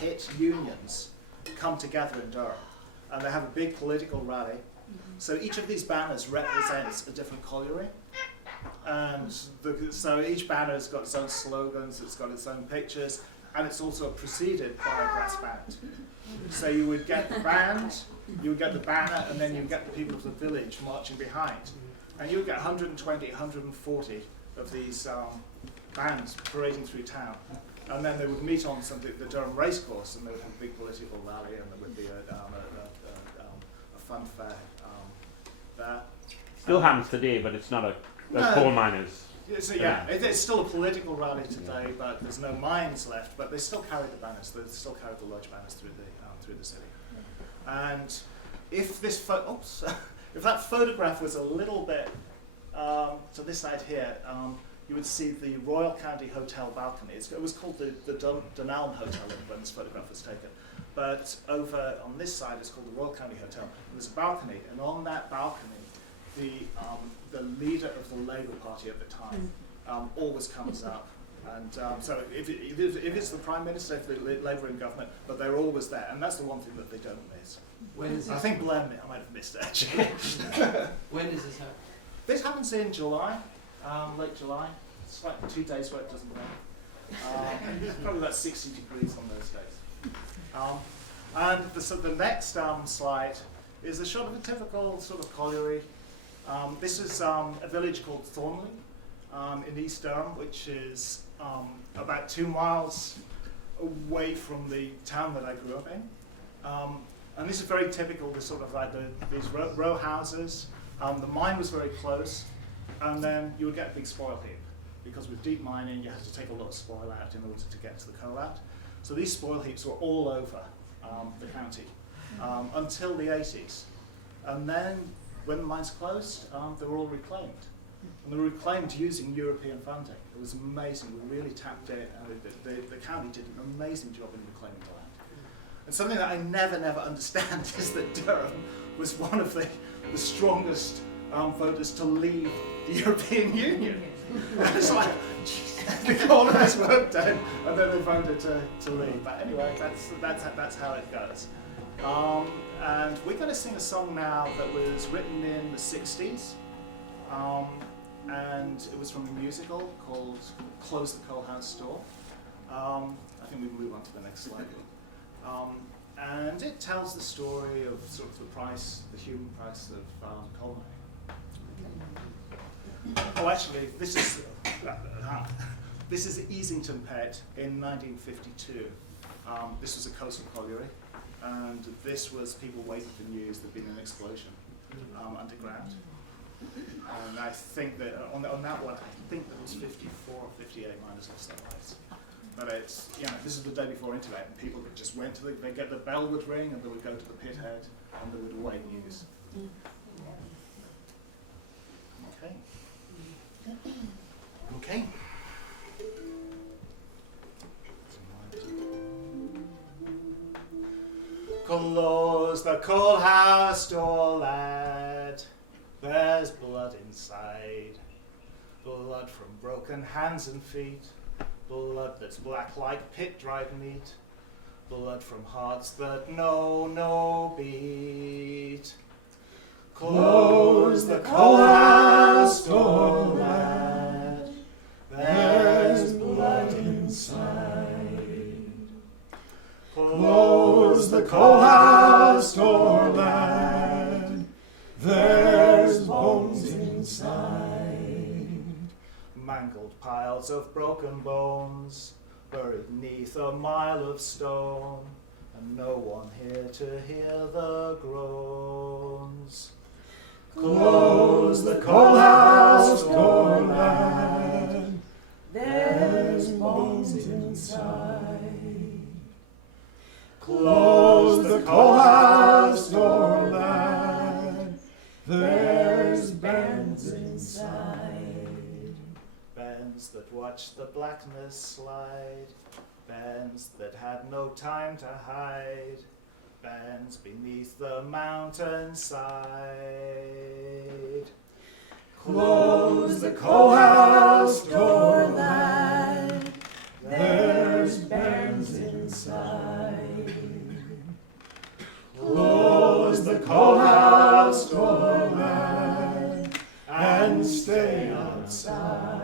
pit unions come together in Durham, and they have a big political rally. So each of these banners represents a different colliery, and so each banner has got its own slogans, it's got its own pictures, and it's also preceded by a brass band. So you would get the band, you would get the banner, and then you would get the people of the village marching behind. And you would get 120, 140 of these bands parading through town. And then they would meet on the Durham racecourse, and they would have a big political rally, and there would be a fun fair there. Still happens today, but it's not a No. coal miners. So it's still a political rally today, but there's no mines left. But they still carry the banners. They still carry the lodge banners through the city. And if this if that photograph was a little bit to this side here, you would see the Royal County Hotel balcony. It was called the Dunelm Hotel when this photograph was taken. But over on this side, it's called the Royal County Hotel. There's a balcony, and on that balcony, the leader of the Labour Party at the time always comes up. And so if it's the Prime Minister, if the Labour in government, but they're always there. And that's the one thing that they don't miss. When is I this? think Blair, I might have missed it actually. When does this happen? This happens in July, late July. It's like 2 days where it doesn't rain. It's probably about 60 degrees on those days. And the next slide is a shot of a typical sort of colliery. This is a village called Thornley in East Durham, which is about 2 miles away from the town that I grew up in. And this is very typical, the sort of like these row houses. The mine was very close, and then you would get a big spoil heap. Because with deep mining, you have to take a lot of spoil out in order to get to the coal out. So these spoil heaps were all over the county until the 80s. And then when the mines closed, they were all reclaimed. And they were reclaimed using European funding. It was amazing. We really tapped it. The county did an amazing job in reclaiming the land. And something that I never understand is that Durham was one of the strongest voters to leave the European Union. It's like, they got all of this work done, and then they voted to leave. But anyway, that's how it goes. And we're going to sing a song now that was written in the 60s. And it was from a musical called Close the Coal House Door. I think we can move on to the next slide. And it tells the story of sort of the human price of coal mining. Oh, actually, this is Easington Pet in 1952. This was a coastal colliery, and this was people waiting for news there'd been an explosion underground. And I think that on that one, I think there was 54 or 58 miners lost their lives. But it's, this is the day before internet, and people just went to the bell would ring, and they would go to the pit head, and they would await news. Okay. Close the coal house door, lad. There's blood inside. Blood from broken hands and feet. Blood that's black like pit-dried meat. Blood from hearts that know no beat. Close the coal house door, lad. There's blood inside. Close the coal house door, lad. There's bones inside. Mangled piles Clouds of broken bones, buried neath a mile of stone, and no one here to hear the groans. Close the coal house door, lad, there's bones inside. Close the coal house door, lad, there's bands inside. Bands that watched the blackness slide, bands that had no time to hide, bands beneath the mountainside. Close the coal house door, lad, there's bands inside. Close the coal house door, lad, and stay outside.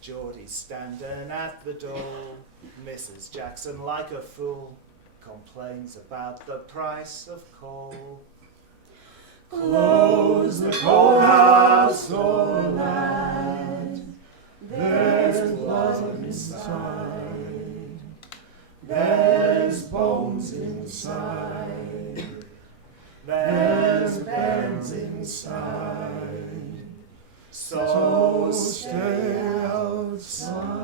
Geordie's standing at the door, Mrs. Jackson like a fool, complains about the price of coal. Close the coal house door, lad, there's blood inside. There's bones inside. There's bands inside. So stay outside.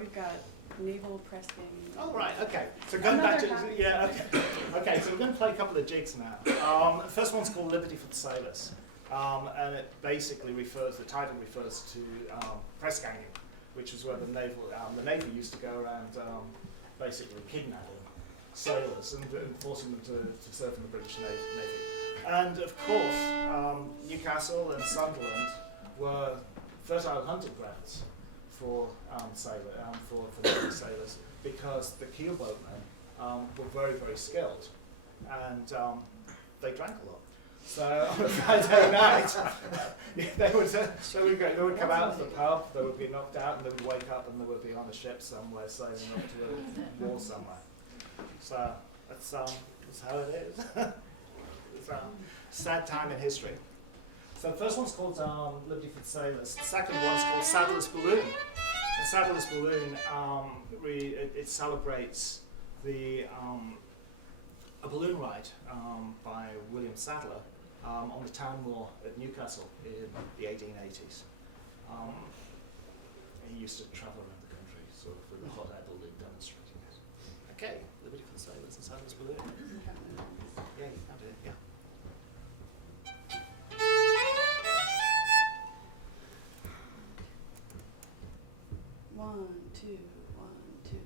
We've got naval press gang. Oh, right, okay. So going back to, yeah, okay. Okay, so we're going to play a couple of jigs now. The first one's called Liberty for the Sailors. And it basically refers, the title refers to press ganging, which is where the Navy used to go around basically kidnapping sailors and forcing them to serve in the British Navy. And of course, Newcastle and Sunderland were fertile hunting grounds for Navy sailors, because the keel boatmen were very, very skilled, and they drank a lot. So on a Friday night, they would come out of the pub, they would be knocked out, and they would wake up and they would be on a ship somewhere sailing up to the war somewhere. So that's how it is. It's a sad time in history. So the first one's called Liberty for the Sailors. The second one's called Saddler's Balloon. And Saddler's Balloon, it celebrates a balloon ride by William Sadler on the Town Moor at Newcastle in the 1880s. He used to travel around the country sort of with a hot air balloon demonstrating it. Okay, Liberty for the Sailors and Saddler's Balloon. Yeah, you can do it, yeah. One, two, one, two.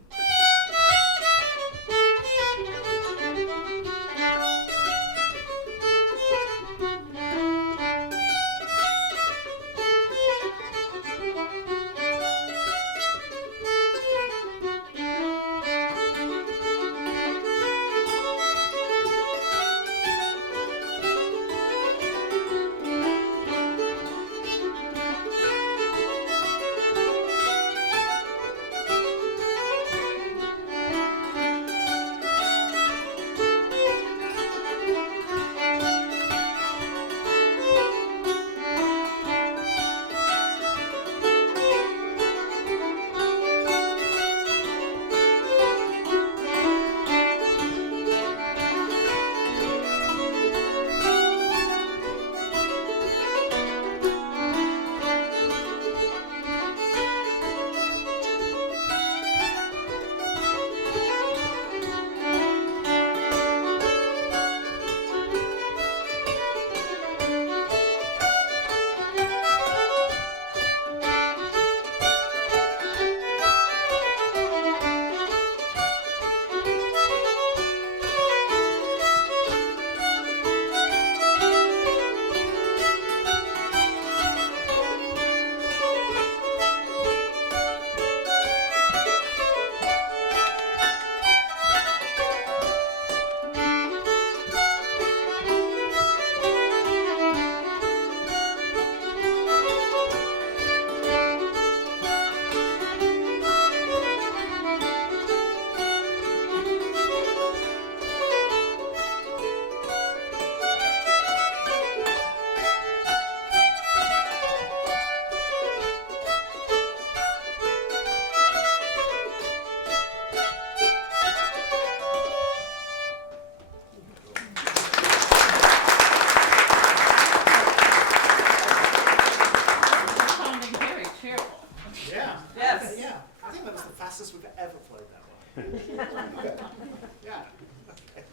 Yeah. Okay.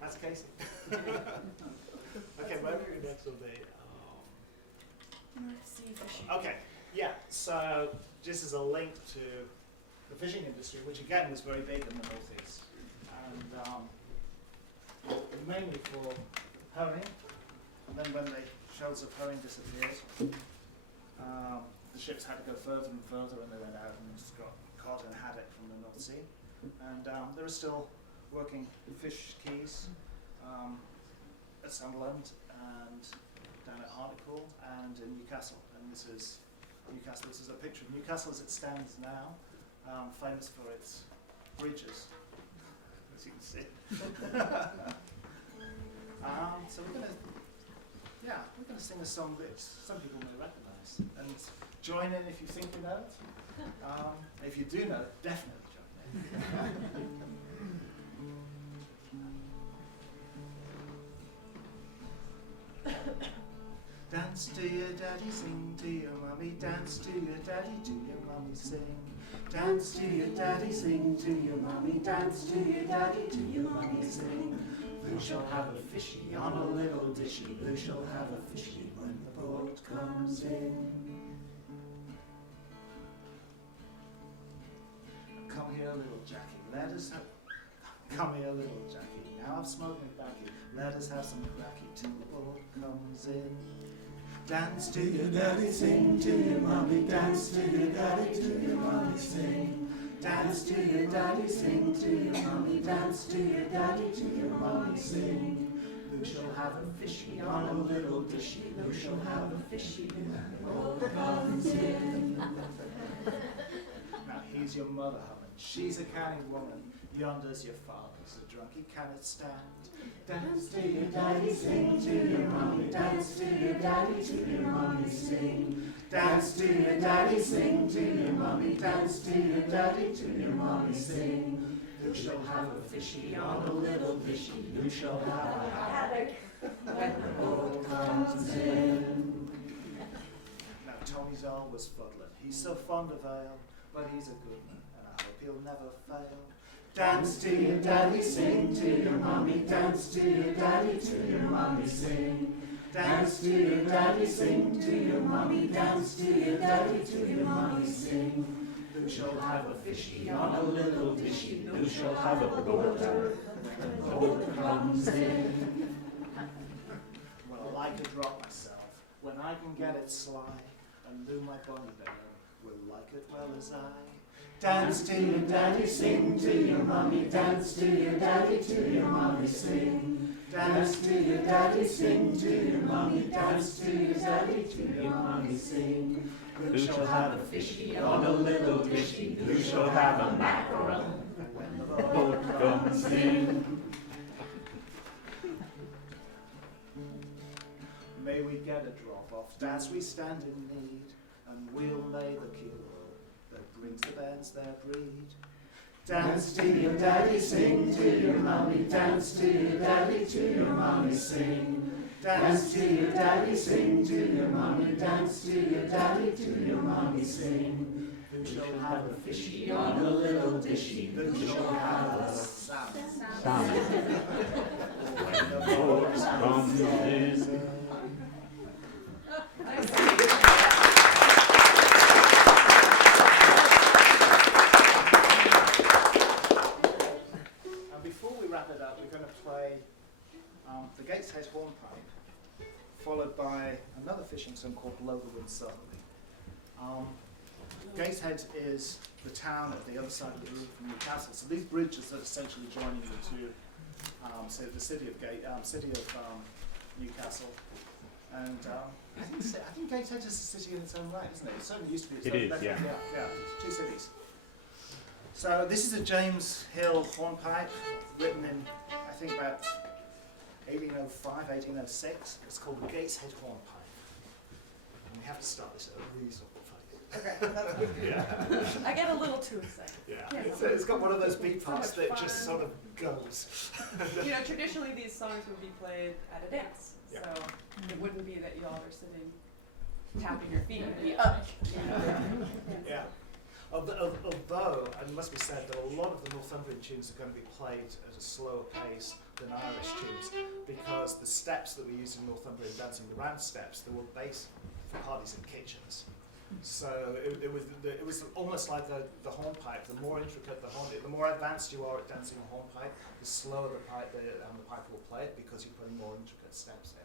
That's Casey. Okay, where next will be? Okay, yeah, so this is a link to the fishing industry, which again was very big in the Northeast. And mainly for herring. And then when the shells of herring disappeared, the ships had to go further and further, and they went out and just got caught in haddock from the North Sea. And there are still working fish quays at Sunderland and down at Hartlepool and in Newcastle. And this is Newcastle. This is a picture of Newcastle as it stands now, famous for its bridges, as you can see. So we're gonna sing a song that some people may recognise, and join in if you think you know it. If you do know it, definitely join in. Dance to your daddy, sing to your mummy, dance to your daddy, to your mummy, sing. Dance to your daddy, sing to your mummy, dance to your daddy, to your mummy, sing. Who shall have a fishy on a little dishy? Who shall have a fishy when the boat comes in? Come here, little Jackie, let us have. Come here, little Jackie, now I've smoked my backy. Let us have some cracky till the boat comes in. Dance to your daddy, sing to your mummy, dance to your daddy, to your mummy, sing. Dance to your daddy, sing to your mummy, dance to your daddy, to your mummy, sing. Who shall have a fishy on a little dishy? Who shall have a fishy when the boat comes in? Now here's your mother humming, she's a canny woman. Yonder's your father's a drunk, he cannot stand. Dance to your daddy, sing to your mummy, dance to your daddy, to your mummy, sing. Dance to your daddy, sing to your mummy, dance to your daddy, to your mummy, sing. Who shall have a fishy on a little dishy? Who shall have a haddock when the boat comes in? Now Tommy's always fuddling, he's so fond of ale, but he's a good man, and I hope he'll never fail. Dance to your daddy, sing to your mummy, dance to your daddy, to your mummy, sing. Dance to your daddy, sing to your mummy, dance to your daddy, to your mummy, sing. Who shall have a fishy on a little dishy? Who shall have a boater when the boat comes in? Well, I like a drop myself when I can get it sly, and Lou, my bonny bear, will like it well as I. Dance to your daddy, sing to your mummy, dance to your daddy, to your mummy, sing. Dance to your daddy, sing to your mummy, dance to your daddy, to your mummy, sing. Who shall have a fishy on a little dishy? Who shall have a mackerel when the boat comes in? May we get a drop-off, as we stand in need, and we'll lay the keel that brings the bands their breed. Dance to your daddy, sing to your mummy, dance to your daddy, to your mummy, sing. Dance to your daddy, sing to your mummy, dance to your daddy, to your mummy, sing. Who shall have a fishy on a little dishy? Who shall have a salmon? When the boat comes in. The Gateshead hornpipe, followed by another fishing song called Blow the Wind Southerly. Gateshead is the town at the other side of the river from Newcastle. So these bridges are essentially joining the two, so the city of Newcastle. And I think Gateshead is a city in its own right, isn't it? It certainly used to be. It is, yeah. Yeah, it's two cities. So this is a James Hill hornpipe, written in, I think, about 1805, 1806. It's called the Gateshead hornpipe. And we have to start this at a reasonable pace. Okay, that's good. Yeah. I get a little too excited. Yeah. It's got one of those beat parts that just sort of goes. You know, traditionally these songs would be played at a dance. Yeah. So it wouldn't be that y'all are sitting tapping your feet, it would be up. You know? Yeah. Although, it must be said that a lot of the Northumbrian tunes are going to be played at a slower pace than Irish tunes, because the steps that we use in Northumbrian dancing, the round steps, they were based for parties in kitchens. So it was almost like the hornpipe. The more intricate the horn, the more advanced you are at dancing a hornpipe, the slower the pipe will play it, because you're putting more intricate steps in.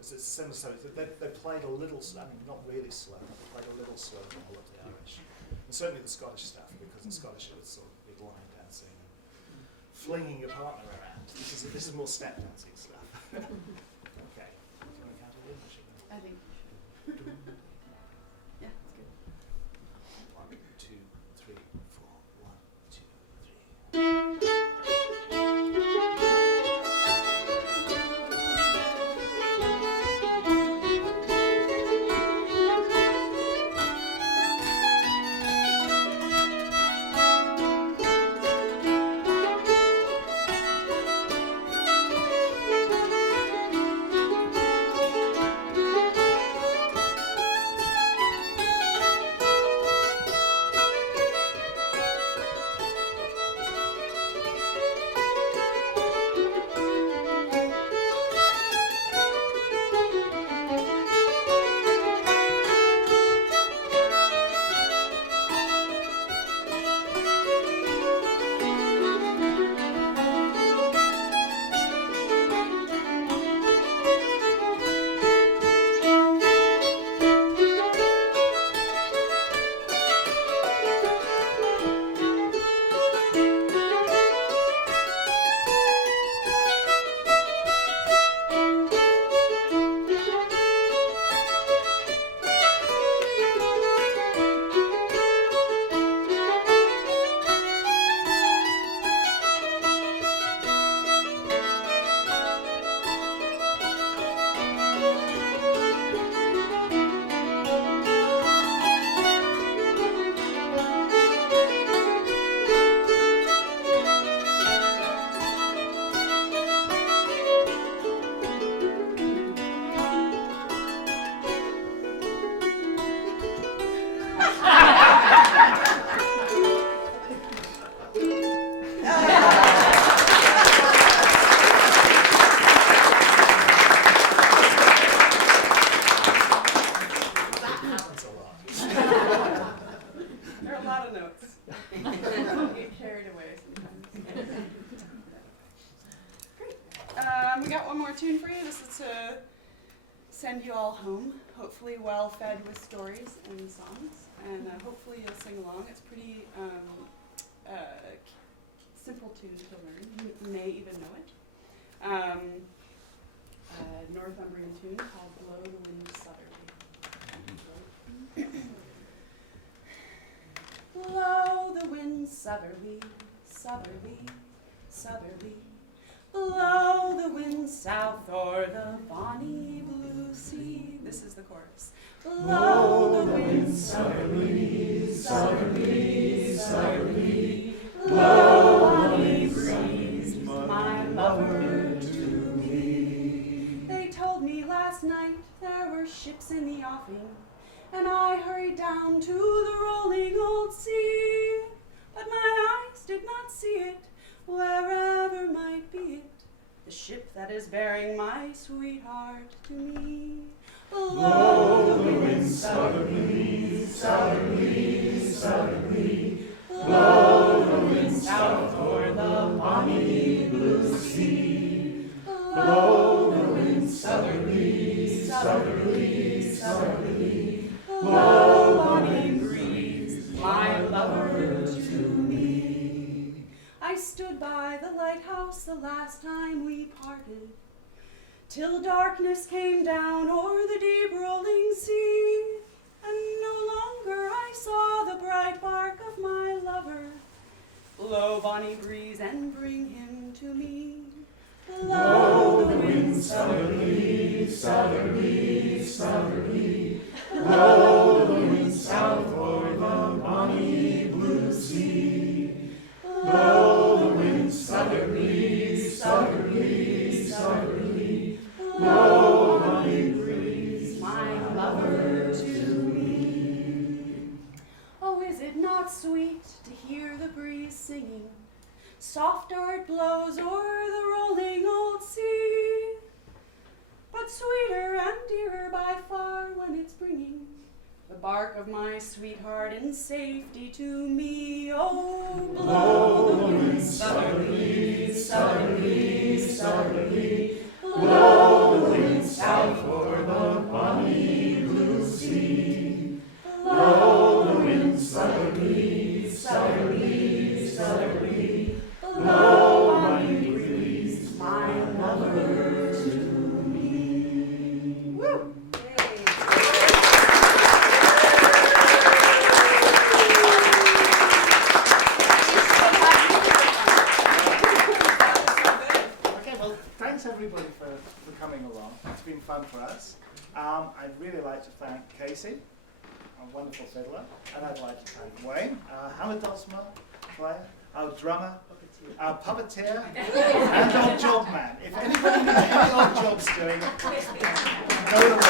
So it's similar. So they played a little, I mean, not really slow. They played a little slower than all of the Irish, and certainly the Scottish stuff, because in Scottish it was sort of big line dancing, and flinging your partner around. This is more step dancing stuff. Okay. Do you want to count it in? I think you should. Yeah, that's good. 1, 2, 3, 4. 1, 2, 3. We got one more tune for you. This is to send you all home, hopefully well fed with stories and songs, and hopefully you'll sing along. It's pretty simple tune to learn. You may even know it. Northumbrian tune called Blow the Wind Southerly. Blow the wind southerly, southerly, southerly. Blow the wind south o'er the bonny blue sea. This is the chorus. Blow the wind southerly, southerly, southerly. Blow bonny breeze, my lover to me. They told me last night there were ships in the offing, and I hurried down to the rolling old sea. But my eyes did not see it, wherever might be it, the ship that is bearing my sweetheart to me. Blow the wind southerly, southerly, southerly. Blow the wind south o'er the bonny blue sea. Blow the wind southerly, southerly, southerly. Blow bonny breeze, my lover to me. I stood by the lighthouse the last time we parted, till darkness came down o'er the deep rolling sea, and no longer I saw the bright bark of my lover. Blow, bonny breeze, and bring him to me. Blow the wind southerly, southerly, southerly. Blow the wind south o'er the bonny blue sea. Blow the wind southerly, southerly, southerly. Blow, bonny breeze, my lover to me. Oh, is it not sweet Softer it blows o'er the rolling old sea, but sweeter and dearer by far when it's bringing the bark of my sweetheart in safety to me. Oh, blow the wind southerly, southerly, southerly, blow the wind south for the bonny blue sea. Blow the wind southerly, southerly, southerly, blow bonny breeze, my lover to me. Woo! Okay, well, thanks everybody for coming along. It's been fun for us. I'd really like to thank Casey, our wonderful fiddler, and I'd like to thank Wayne, our hammer dulcimer player, our drummer, our puppeteer, and our job man. If anybody needs any odd jobs doing, go to work.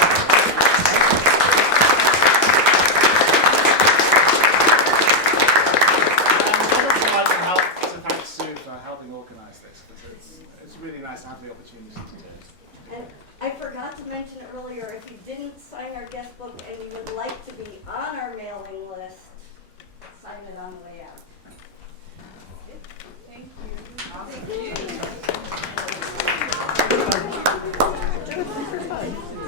I'd also like to thank Sue for helping organise this, because it's really nice to have the opportunity to do it. And I forgot to mention earlier, if you didn't sign our guest book and you would like to be on our mailing list, sign it on the way out. Thank you. Thank you.